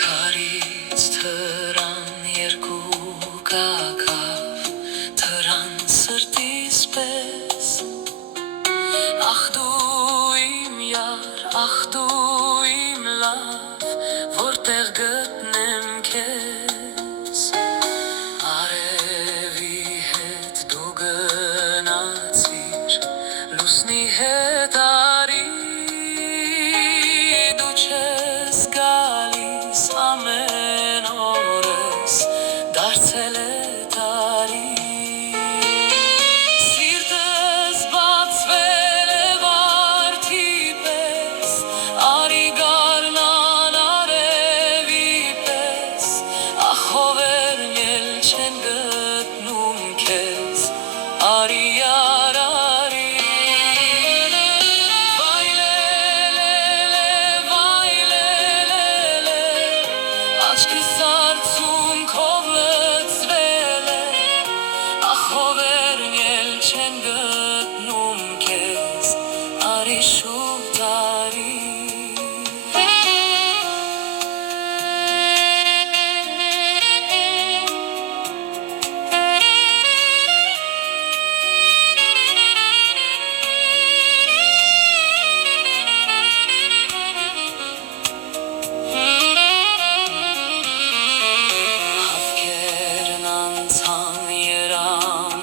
Քարից թրան երկու կակավ, թրան սրտիս պես, ախ դու իմ յար, ախ դու իմ լավ, որտեղ գտնեմ քեզ, արևի հետ դու գնացիր, լուսնի հետ արի, դու չես գալիս ամեն օրս, դարձել է տարի, սիրտս բացվել է վարդի պես, արի գարնան արևի պես, ախ հովերն էլ չեն գտնում քեզ, արի յար արի, աչքս արցունքով լցվել է, ախ հովերն էլ չեն գտնում քեզ, արի շուտ արի, հավքերն անցան երամ,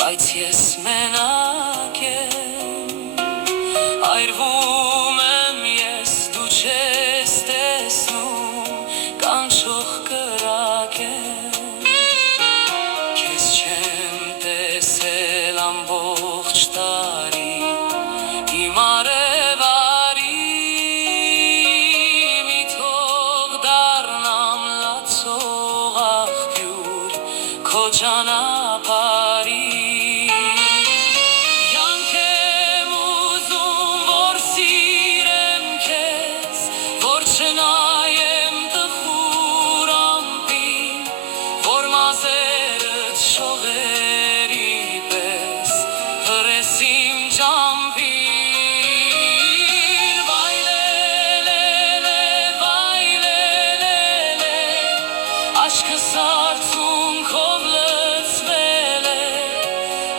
բայց ես մենակ եմ, այրվում եմ ես, դու չես տեսնում, կանչող կրակ եմ, քեզ չեմ տեսել ամբողջ տարի, իմ արևարի, մի թող դառնամ լացող աղբյուր, քո ճանապարհի, յանք եմ ուզում, որ սիրեմ քեզ, որ չնայեմ տխուր ամպին, որ մազերդ շողերի պես հրես իմ ճամփին, աչքս արցունքով լցվել է,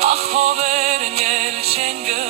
ախ հովերն էլ չեն գտնում